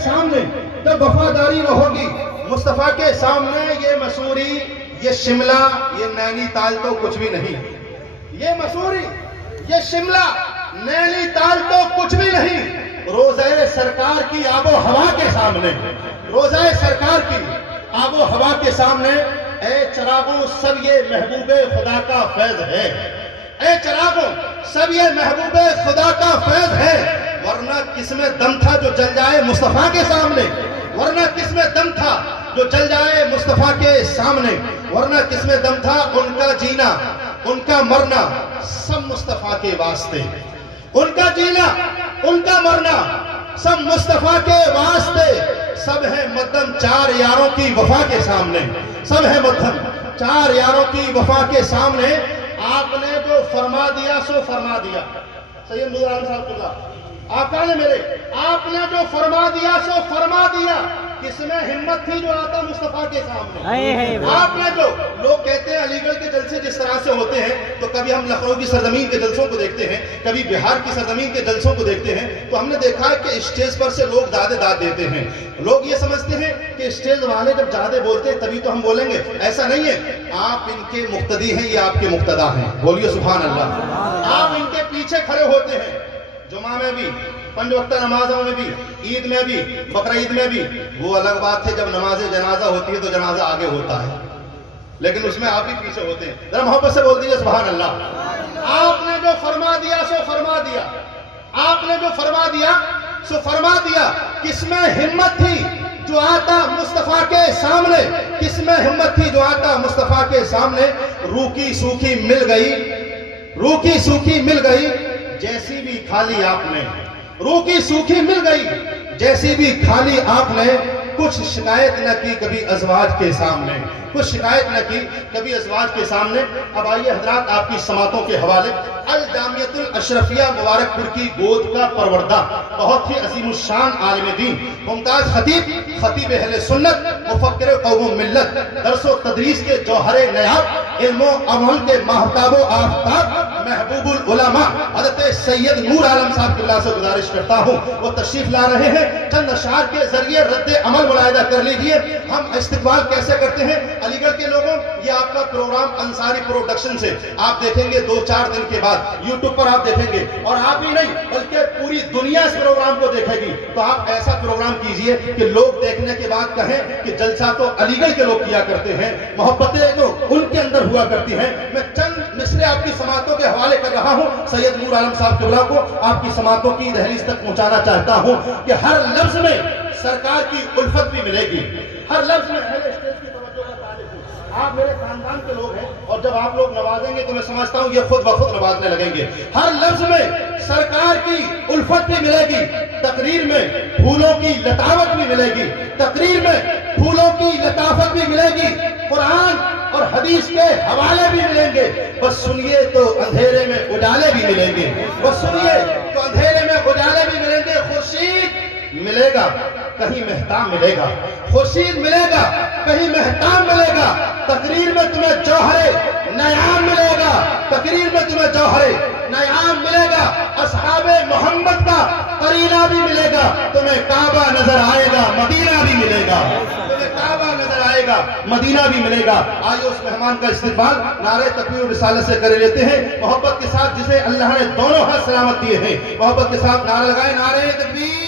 सामने जब वफादारी रहोगी, मुस्तफा के सामने, ये मसूरी, ये शिमला, ये नैनीताल तो कुछ भी नहीं। ये मसूरी, ये शिमला, नैनीताल तो कुछ भी नहीं। रोज़े सरकार की आबो हवा के सामने, रोज़े सरकार की आबो हवा के सामने, ए चरागों सब ये महबूबे खुदा का फैज है। ए चरागों सब ये महबूबे खुदा का फैज है। वरना किसमें दम था जो जल जाए मुस्तफा के सामने, वरना किसमें दम था जो जल जाए मुस्तफा के सामने, वरना किसमें दम था। उनका जीना, उनका मरना सब मुस्तफा के वास्ते, उनका जीना, उनका मरना सब मुस्तफा के वास्ते। सब है मध्यम चार यारों की वफा के सामने, सब है मध्यम चार यारों की वफा के सामने। आपने जो फरमा दिया सो फरमा दिया। सैयद नूर आलम साहब आका ने मेरे, आपने जो फरमा दिया सो फरमा दिया। किसमें हिम्मत थी जो आता मुस्तफा के सामने। आपने जो, लोग कहते हैं अलीगढ़ के जलसे जिस तरह से होते हैं, तो कभी हम लखनऊ की सरजमीन के जलसों को देखते हैं, कभी बिहार की सरजमीन के जलसों को देखते हैं, तो हमने देखा है कि स्टेज पर से लोग दादे दाद देते हैं। लोग ये समझते हैं कि स्टेज वाले जब ज्यादा बोलते हैं तभी तो हम बोलेंगे। ऐसा नहीं है, आप इनके मुक्तदी हैं, ये आपके मुक्तदा हैं। बोलिए सुभान अल्लाह। आप इनके पीछे खड़े होते हैं, जुमा में भी, पंज वक्त नमाजों में भी, ईद में भी, बकरा ईद में भी। वो अलग बात है जब नमाज जनाजा होती है तो जनाजा आगे होता है, लेकिन उसमें आप भी पीछे होते हैं। जरा मोहब्बत से बोल दीजिए सुभान अल्लाह। आपने जो फरमा दिया सो फरमा दिया, आपने जो फरमा दिया सो फरमा दिया। किसमें हिम्मत थी जो आता मुस्तफा के सामने, किसमें हिम्मत थी जो आता मुस्तफा के सामने। रूखी सूखी मिल गई, रूखी सूखी मिल गई जैसी भी खाली आपने, रूखी सूखी मिल गई जैसी भी खाली आपने। कुछ शिकायत न की कभी अज़वाज के सामने, कुछ शिकायत न की कभी अज़वाज के सामने। अब आइए हजरात आपकी समातों के हवाले। अल जामियतुल अशरफिया मुबारकपुर की गोद का परवरदा, बहुत ही अजीमुशान आलिम दीन, मुमताज खतीब, खतीब अहले सुन्नत, मुफक्किर कौम मिल्लत, दरसो तदरीस के जौहरे नयाब, इल्मो अमल के महताबो आफ्ताब, महबूबुल उलमा हज़रत सैयद नूर आलम साहब की से गुजारिश करता हूँ, वो तशरीफ ला रहे हैं। चंद अशार के जरिए रद्द अमल मुलाहिदा कर लीजिए। हम इस्तिकबाल कैसे करते हैं अलीगढ़ के लोगों। ये आपका प्रोग्राम अंसारी प्रोडक्शन से आप देखेंगे 2-4 दिन के बाद यूट्यूब पर आप देखेंगे, और आप ही नहीं बल्कि पूरी दुनिया इस प्रोग्राम को देखेगी। तो आप ऐसा प्रोग्राम कीजिए कि लोग देखने के बाद कहें कि जलसा तो अलीगढ़ के लोग किया करते हैं, मोहब्बतें तो उनके अंदर हुआ करती हैं। मैं चंद मिसरे आपकी समातों के हवाले कर रहा हूं। सैयद नूर आलम साहब किबला को आपकी समातों की दहलीज तक पहुंचाना चाहता हूं कि हर लफ्ज में सरकार की उल्फत भी मिलेगी, हर लफ्ज में अहले स्टेज की तवज्जो का तालिब हूं। आप मेरे खानदान के लोग हैं, और जब आप लोग नवाजेंगे तो मैं समझता हूं ये खुद ब खुद नवाजने लगेंगे। हर लफ्ज में सरकार की उल्फत भी मिलेगी, तकरीर में फूलों की लतावत भी मिलेगी, तकरीर में फूलों की लताफत भी मिलेगी, कुरान और हदीस के हवाले भी मिलेंगे। बस सुनिए तो अंधेरे में उजाले भी मिलेंगे, बस सुनिए तो अंधेरे में उजाले भी मिलेंगे। खुर्शीद मिलेगा कहीं मेहताब मिलेगा, खुर्शीद मिलेगा कहीं मेहताब मिलेगा। तकरीर में तुम्हें जौहरे नयाम मिलेगा, तकरीर में तुम्हें जौहरे नयाम मिलेगा। असहाबे मोहम्मद का करीना भी मिलेगा, तुम्हें काबा नजर आएगा, मदीना भी मिलेगा, तुम्हें काबा नजर आएगा, मदीना भी मिलेगा। आइए उस मेहमान का इस्तिकबाल नारे तकबीर रिसालत से कर लेते हैं, मोहब्बत के साथ, जिसे अल्लाह ने दोनों हाथ सलामत दिए हैं। मोहब्बत के साथ नारा लगाए, नारे तकबीर।